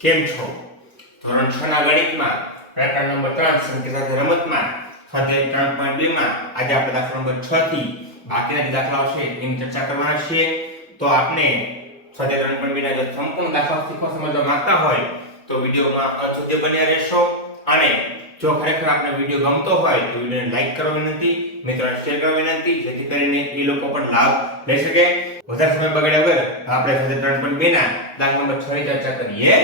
કેમ છો? ધોરણ 6 ના ગણિતમાં પ્રકરણ નંબર 3 સંખ્યા સાથે રમતમાં સ્વાધ્યાય 3.2 માં આજે આપણે દાખલા નંબર 6 થી બાકીના જે દાખલાઓ છે એની ચર્ચા કરવાના છીએ. તો આપને સ્વાધ્યાય 3.2 ના જો સંપૂર્ણ દાખલાઓ શીખવા સમજવા માંગતા હોય તો વિડિયોમાં અંત સુધી બન્યા રહેશો. અને જો ખરેખર આપને વિડિયો ગમતો હોય તો વિડિયોને લાઈક કરવા વિનંતી, મિત્રોને શેર કરવા વિનંતી, જેથી કરીને એ લોકો પણ લાભ લઈ શકે. વધારે સમય બગાડ્યા વગર આપણે સ્વાધ્યાય 3.2 ના દાખલા નંબર 6 ની ચર્ચા કરીએ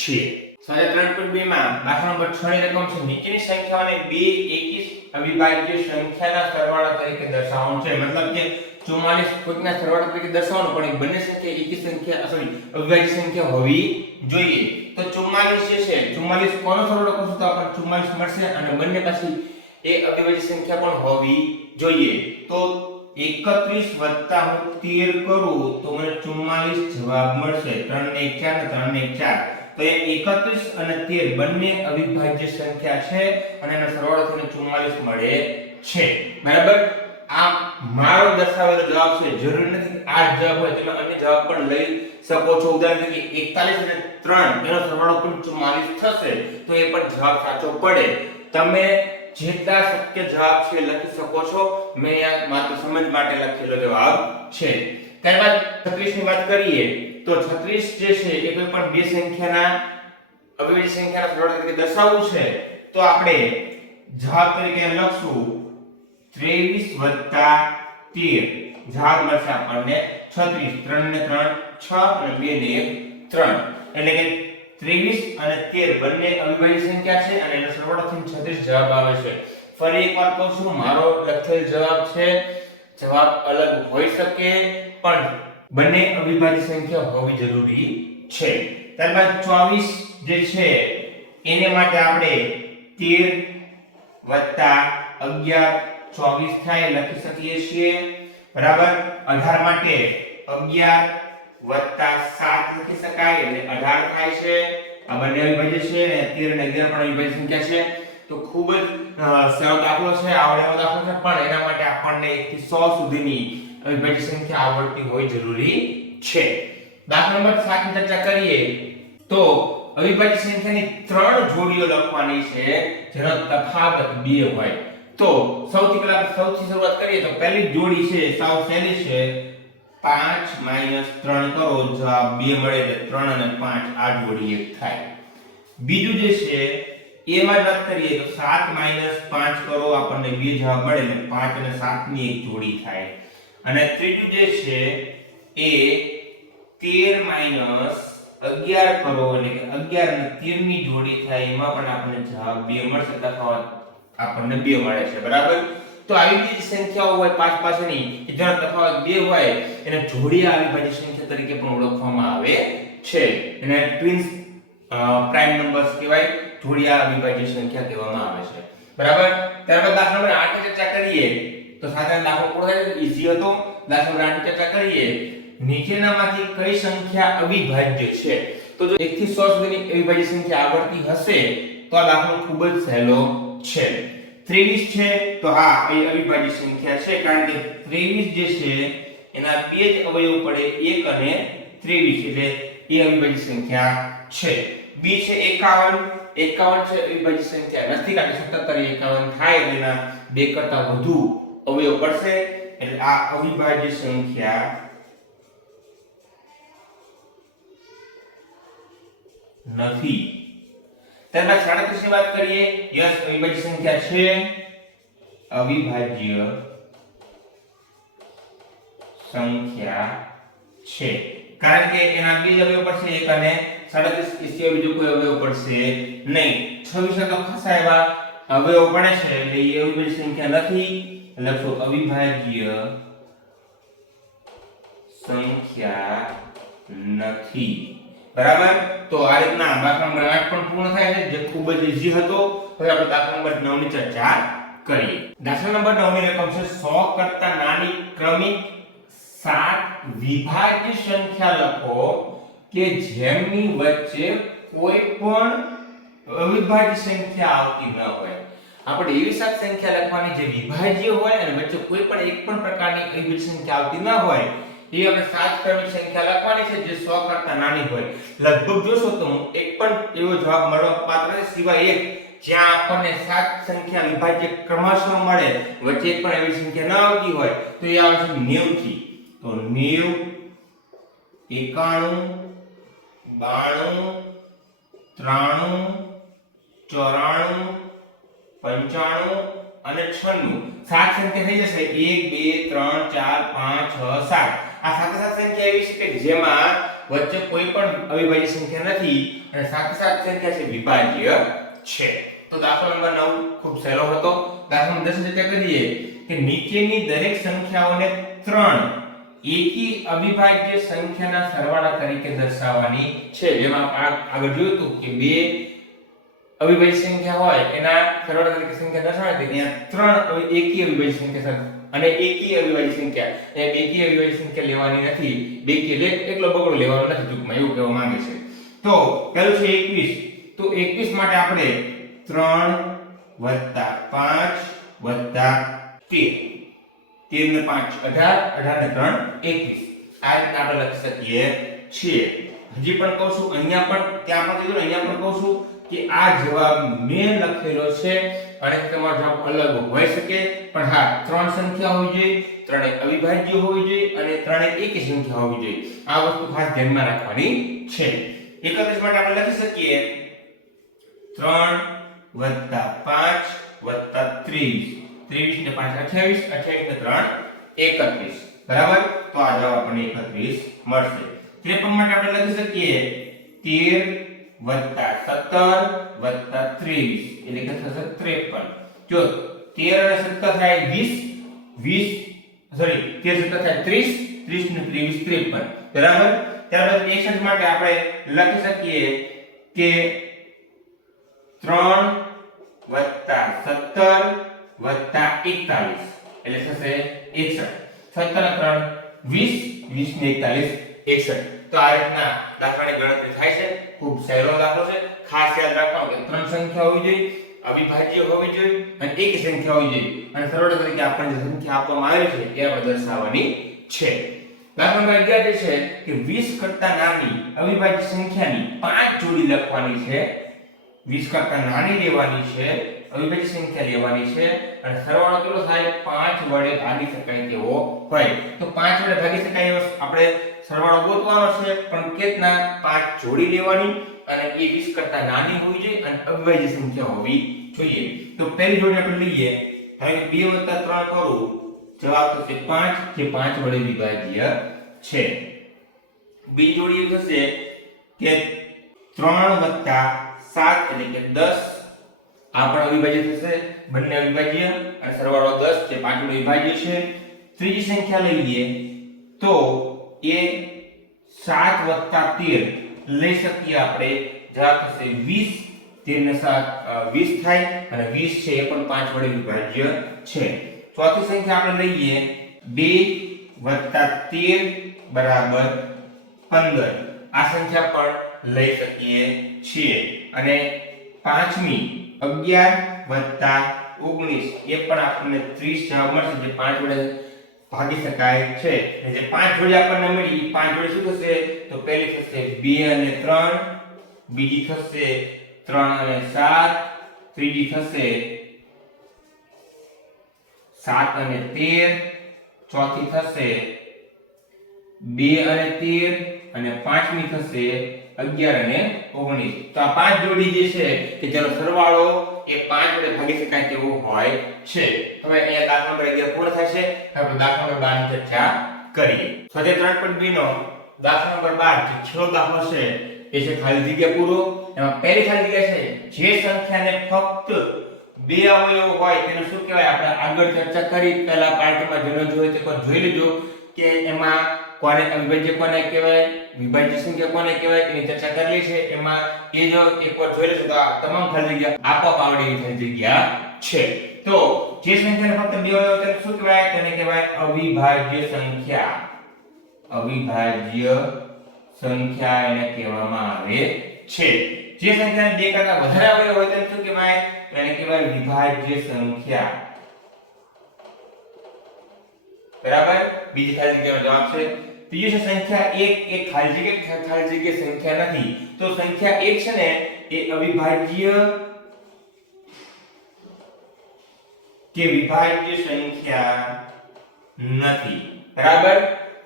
છીએ. સ્વાધ્યાય 3.2 માં દાખલા નંબર 6 ની રકમ છે નીચેની સંખ્યાઓને બે એકી અવિભાજ્ય સંખ્યાના સરવાળા તરીકે દર્શાવવાનું છે. મતલબ કે 44 કોઈકના સરવાળા તરીકે દર્શાવવાનું, પણ એ બંને સંખ્યા એકી સંખ્યા અવિભાજ્ય સંખ્યા હોવી જોઈએ. તો 44 જે છે 44 કોનો સરવાળો કરશું તો આપણને 44 મળશે અને બંને પાછી એ અવિભાજ્ય સંખ્યા પણ હોવી જોઈએ. તો 31 વત્તા હું 13 કરું તો મને 44 જવાબ મળશે. 3 ને 1 4 ને 3 ને 1 4. તો એ 31 અને 13 બંને અવિભાજ્ય સંખ્યા છે અને એનો સરવાળો થઈને 44 મળે છે. બરાબર? આ મારો દર્શાવેલો જવાબ છે. જરૂરી નથી કે આ જ જવાબ હોય, તમે અન્ય જવાબ પણ લઈ શકો છો. ઉદાહરણ તરીકે 41 અને 3 એનો સરવાળો પણ 44 થશે તો એ પણ જવાબ સાચો પડે. તમે જેટલા શક્ય જવાબ છે લખી શકો છો. મેં અહીંયા માત્ર સમજ માટે લખેલો જવાબ છે. ત્યારબાદ 36 ની વાત કરીએ તો 36 જે છે એ કોઈ પણ બે સંખ્યાના અવિભાજ્ય સંખ્યાના સરવાળા તરીકે દર્શાવવું છે તો આપણે જવાબ તરીકે લખશું 23 વત્તા 13. જવાબ મળશે આપણને 36. 3 ને 3 6 અને 2 ને 1 3. એટલે કે 23 અને 13 બંને અવિભાજ્ય સંખ્યા છે અને એનો સરવાળો થઈને 36 જવાબ આવે છે. ફરી એકવાર કહું છું, મારો લખેલ જવાબ છે. જવાબ અલગ હોઈ શકે પણ બંને અવિભાજ્ય સંખ્યા હોવી જરૂરી છે. ત્યારબાદ 24 જે છે એને માટે આપણે 13 11 24 થાય લખી શકીએ છીએ. બરાબર? 18 માટે 11 7 લખી શકાય એટલે 18 થાય છે. આ બંને અવિભાજ્ય છે અને 13 અને 11 પણ અવિભાજ્ય સંખ્યા છે. તો ખૂબ જ સરળ દાખલો છે, આવડેલો દાખલો છે, પણ એના માટે આપણને 1 થી 100 સુધીની અવિભાજ્ય સંખ્યા આવડતી હોય જરૂરી છે. દાખલા નંબર 7 ની ચર્ચા કરીએ તો અવિભાજ્ય સંખ્યાની 3 જોડીઓ લખવાની છે જેનો તફાવત 2 હોય. તો સૌથી પહેલા સૌથી શરૂઆત કરીએ તો પહેલી જોડી છે સાવ સહેલી છે. 5 - 3 કરો જવાબ 2 મળે એટલે 3 અને 5 આ જોડી એક થાય. બીજું જે છે એ માં વાત કરીએ તો 7 - 5 કરો આપણને 2 જવાબ મળે એટલે 5 અને 7 ની એક જોડી થાય. અને ત્રીજું જે છે એ 13 - 11 કરો એટલે કે 11 અને 13 ની જોડી થાય. એમાં પણ આપણને જવાબ 2 મળશે. તફાવત આપણને 2 મળે છે. બરાબર? તો આવી બધી સંખ્યાઓ હોય પાંચ પાસેની કે જેનો તફાવત 2 હોય એને જોડીયા અવિભાજ્ય સંખ્યા તરીકે પણ ઓળખવામાં આવે છે. એને ટ્વિન્સ પ્રાઇમ નંબર્સ કહેવાય, જોડીયા અવિભાજ્ય સંખ્યા કહેવામાં આવે છે. બરાબર? ત્યારબાદ દાખલા નંબર 8 ની ચર્ચા કરીએ તો સાધારણ દાખલો પૂરો થાય છે, ઈઝી હતો. દાખલા નંબર 8 ની ચર્ચા કરીએ નીચેનામાંથી કઈ સંખ્યા અવિભાજ્ય છે? તો જો 1 થી 100 સુધીની અવિભાજ્ય સંખ્યા આવડતી હશે તો આ દાખલો ખૂબ જ સહેલો છે. 23 છે તો હા એ અવિભાજ્ય સંખ્યા છે, કારણ કે 23 જે છે એના બે જ અવયવ પડે 1 અને 23 એટલે એ અવિભાજ્ય સંખ્યા છે. બી છે 51 છે અવિભાજ્ય સંખ્યા નથી, કારણ કે 77 51 થાય એટલે એના બે કરતા વધુ અવયવ પડશે એટલે આ અવિભાજ્ય સંખ્યા નથી. ત્યારબાદ 37 ની વાત કરીએ. યસ, અવિભાજ્ય સંખ્યા છે. અવિભાજ્ય સંખ્યા છે કારણ કે એના બે જ અવયવ પડશે 1 અને 37 સિવાય બીજો કોઈ અવયવ પડશે નહીં. 26 તો ખાસા એવા અવયવ પડે છે એટલે એ અવિભાજ્ય સંખ્યા નથી. લખો અવિભાજ્ય સંખ્યા નથી. બરાબર? તો આ રીતના દાખલા નંબર 8 પણ પૂર્ણ થાય છે, જે ખૂબ જ ઈઝી હતો. હવે આપણે દાખલા નંબર 9 ની ચર્ચા કરીએ. દાખલા નંબર 9 ની રકમ છે 100 કરતા નાની ક્રમિક 7 વિભાજ્ય સંખ્યા લખો કે જેમની વચ્ચે કોઈ પણ અવિભાજ્ય સંખ્યા આવતી ન હોય. આપણે એવી 7 સંખ્યા લખવાની જે વિભાજ્ય હોય અને વચ્ચે કોઈ પણ એક પણ પ્રકારની અવિભાજ્ય સંખ્યા આવતી ન હોય એ આપણે 7 ક્રમિક સંખ્યા લખવાની છે જે 100 કરતા નાની હોય. લગભગ જોશો તો એક પણ એવો જવાબ મળવા પાત્ર નથી સિવાય એક જ્યાં આપણને 7 સંખ્યા વિભાજ્ય ક્રમશઃ મળે વચ્ચે એક પણ એવી સંખ્યા ન આવતી હોય તો એ આવશે 90 થી. તો 90 91 92 93 94 95 અને 96 સાત સંખ્યા થઈ જશે 1 2 3 4 5 6 7. આ સાથે સાત સંખ્યા એવી છે કે જેમાં વચ્ચે કોઈ પણ અવિભાજ્ય સંખ્યા નથી અને સાથે સાત સંખ્યા છે વિભાજ્ય છે. તો દાખલા નંબર 9 ખૂબ સહેલો હતો. દાખલા નંબર 10 રીતે કરીએ કે નીચેની દરેક સંખ્યાઓને 3 એકી અવિભાજ્ય સંખ્યાના સરવાળા તરીકે દર્શાવવાની છે. જેમાં આગળ જોયું હતું કે બે અવિભાજ્ય સંખ્યા હોય એના સરવાળા તરીકે સંખ્યા દર્શાવવાની ત્યાં 3 એકી અવિભાજ્ય સંખ્યા અને એકી અવિભાજ્ય સંખ્યા એ બેકી અવિભાજ્ય સંખ્યા લેવાની નથી. બેકી એકલો બગડો લેવાનો નથી ટૂંકમાં એવું કહેવા માંગે છે. તો પહેલું છે 21. તો 21 માટે આપણે 3 5 13 13 ને 5 18 18 ને 3 21. આ રીતે આપણે લખી શકીએ છીએ. હજી પણ કહું છું અહીંયા પણ ત્યાં પણ કીધું અહીંયા પણ કહું છું કે આ જવાબ મેં લખેલો છે અને તમારો જવાબ અલગ હોઈ શકે પણ હા ત્રણ સંખ્યા હોવી જોઈએ, ત્રણે અવિભાજ્ય હોવી જોઈએ અને ત્રણે એકી સંખ્યા હોવી જોઈએ. આ વસ્તુ ખાસ ધ્યાનમાં રાખવાની છે. 31 માટે આપણે લખી શકીએ 3 5 30 23 ને 5 28 28 ને 3 31. બરાબર. તો આ જવાબ આપણને 31 મળશે. 53 માટે આપણે લખી શકીએ 13 17 30 એટલે કે થશે 53. જો 13 અને 17 થાય 20 સોરી 13 17 થાય 30 30 ને 23 53. બરાબર. ત્યારબાદ 61 માટે આપણે લખી શકીએ કે 3 17 41 એટલે થશે 61. 17 3 20 20 ને 41 61. તો આ રીતના દાખલાની ગણતરી થાય છે. ખૂબ સહેલો દાખલો છે. ખાસ યાદ રાખવાનું કે ત્રણ સંખ્યા હોવી જોઈએ, અવિભાજ્ય હોવી જોઈએ અને એકી સંખ્યા હોવી જોઈએ અને સરવાળા તરીકે આપણને જે સંખ્યા આપવામાં આવી છે એ આપણે દર્શાવવાની છે. દાખલા નંબર 11 છે કે 20 કરતા નાની અવિભાજ્ય સંખ્યાની 5 જોડી લખવાની છે. 20 કરતા નાની લેવાની છે, અવિભાજ્ય સંખ્યા લેવાની છે અને સરવાળો કેટલો થાય 5 વડે ભાગી શકાય તેવો હોય. તો 5 વડે ભાગી શકાય એવો આપણે સરવાળો ગોતવાનો છે પણ કેટલા 5 જોડી લેવાની અને એ 20 કરતા નાની હોવી જોઈએ અને અવિભાજ્ય સંખ્યા હોવી જોઈએ. તો પહેલી જોડી આપણે લઈએ. હવે 2 + 3 કરું જવાબ થશે 5 જે 5 વડે વિભાજ્ય છે. બીજી જોડી એ થશે કે 3 + 7 એટલે કે 10 આ પણ અવિભાજ્ય થશે. બંને અવિભાજ્ય અને સરવાળો 10 જે 5 વડે વિભાજ્ય છે. ત્રીજી સંખ્યા લઈએ તો એ 7 + 13 લઈ શકીએ આપણે. જવાબ થશે 20. 13 ને 7 20 થાય અને 20 છે એ પણ 5 વડે વિભાજ્ય છે. ચોથી સંખ્યા આપણે લઈએ 2 + 13 = 15. આ સંખ્યા પણ લઈ શકીએ છીએ. અને પાંચમી 11 + 19 એ પણ આપણને 30 જવાબ મળશે જે 5 વડે ભાગી શકાય છે. જે 5 જોડી આપણને મળી 5 જોડી શું થશે તો પહેલી થશે 2 અને 3, બીજી થશે 3 અને 7, ત્રીજી થશે 7 અને 13, ચોથી થશે 2 અને 13 અને પાંચમી થશે 11 અને 19. તો આ પાંચ જોડી જે છે કે જેનો સરવાળો એ 5 વડે ભાગી શકાય તેવો હોય છે. હવે અહીંયા દાખલા નંબર 11 પૂર્ણ થાય છે. હવે આપણે દાખલા નંબર 12 ની ચર્ચા કરીએ. સ્વાધ્યાય 3.2 નો દાખલા નંબર 12 જે છેલ્લો દાખલો છે એ છે ખાલી જગ્યા પૂરો. એમાં પહેલી ખાલી જગ્યા છે જે સંખ્યાને ફક્ત બે અવયવો હોય તેને શું કહેવાય? આપણે આગળ ચર્ચા કરી પહેલા પાર્ટમાં જેનો જોઈ તે કોઈ જોઈ લેજો કે એમાં કોને અવિભાજ્ય કોને કહેવાય, વિભાજ્ય સંખ્યા કોને કહેવાય એની ચર્ચા કરેલી છે. એમાં એ જો એકવાર જોઈ લેશો તો આ તમામ ખાલી જગ્યા આપોઆપ આવડે એવી ખાલી જગ્યા છે. તો જે સંખ્યાને ફક્ત બે અવયવ તેને શું કહેવાય? તેને કહેવાય અવિભાજ્ય સંખ્યા. અવિભાજ્ય સંખ્યા એને કહેવામાં આવે છે. જે સંખ્યાને બે કરતા વધારે અવયવ હોય તેને શું કહેવાય? એને કહેવાય વિભાજ્ય સંખ્યા. બરાબર. બીજી ખાલી જગ્યાનો જવાબ છે ત્રીજું છે સંખ્યા 1 એ ખાલી જગ્યા સંખ્યા નથી. તો સંખ્યા 1 છે ને એ અવિભાજ્ય કે વિભાજ્ય સંખ્યા નથી. બરાબર.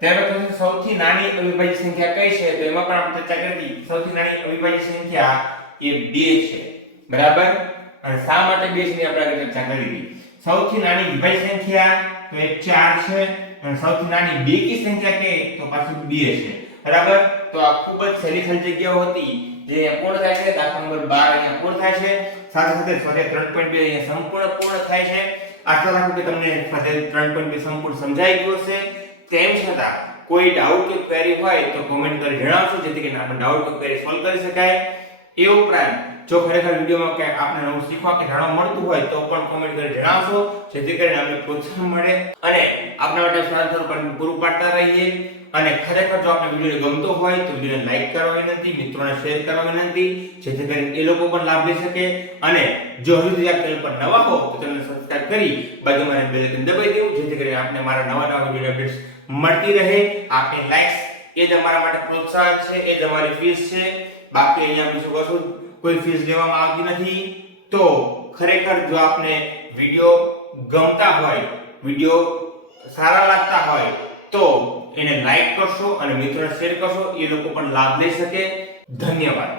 ત્યાર પછી સૌથી નાની અવિભાજ્ય સંખ્યા કઈ છે? તો એમાં પણ આપણે ચર્ચા કરી. સૌથી નાની અવિભાજ્ય સંખ્યા એ 2 છે. બરાબર. અને શા માટે 2 છે આપણે આગળ ચર્ચા કરી હતી. સૌથી નાની વિભાજ્ય સંખ્યા તો એ 4 છે અને સૌથી નાની બેકી સંખ્યા કે તો પાછી 2 છે. બરાબર. તો આ ખૂબ જ સહેલી સહેલી જગ્યાઓ હતી જે પૂર્ણ થાય છે. દાખલા નંબર 12 અહીંયા પૂર્ણ થાય છે. સાથે સાથે સ્વાધ્યાય 3.2 અહીંયા સંપૂર્ણ પૂર્ણ થાય છે. આશા રાખું કે તમને સ્વાધ્યાય 3.2 સંપૂર્ણ સમજાઈ ગયું હશે. તેમ છતાં કોઈ ડાઉટ કે ક્વેરી હોય તો કોમેન્ટ કરી જણાવશો જેથી કરીને આપણે ડાઉટ કે ક્વેરી સોલ્વ કરી શકાય. એ ઉપરાંત જો ખરેખર વિડિયોમાં કે આપણે નવું શીખવા કે જાણવા મળતું હોય તો પણ કોમેન્ટ કરી જણાવશો જેથી કરીને આપણે પ્રોત્સાહન મળે અને આપણા માટે સારું પણ પૂરું પાડતા રહીએ. અને ખરેખર જો આપણે વિડિયો ગમતો હોય તો વિડિયોને લાઈક કરવા વિનંતી, મિત્રોને શેર કરવા વિનંતી જેથી કરીને એ લોકો પણ લાભ લઈ શકે. અને જો હજુ સુધી આ ચેનલ પર નવા હો તો ચેનલને સબસ્ક્રાઇબ કરી બાજુમાં બેલ આઇકન દબાવી દેવું જેથી કરીને આપણે મારા નવા વિડિયો અપડેટ્સ મળતી રહે. આપની લાઈક્સ એ જ અમારા માટે પ્રોત્સાહન છે, એ જ અમારી ફીસ છે. બાકી અહીંયા બીજું કશું કોઈ ફીસ લેવામાં આવતી નથી. તો ખરેખર જો આપને વિડિયો ગમતા હોય, વિડિયો સારા લાગતા હોય તો એને લાઈક કરશો અને મિત્રોને શેર કરશો, એ લોકો પણ લાભ લઈ શકે. ધન્યવાદ.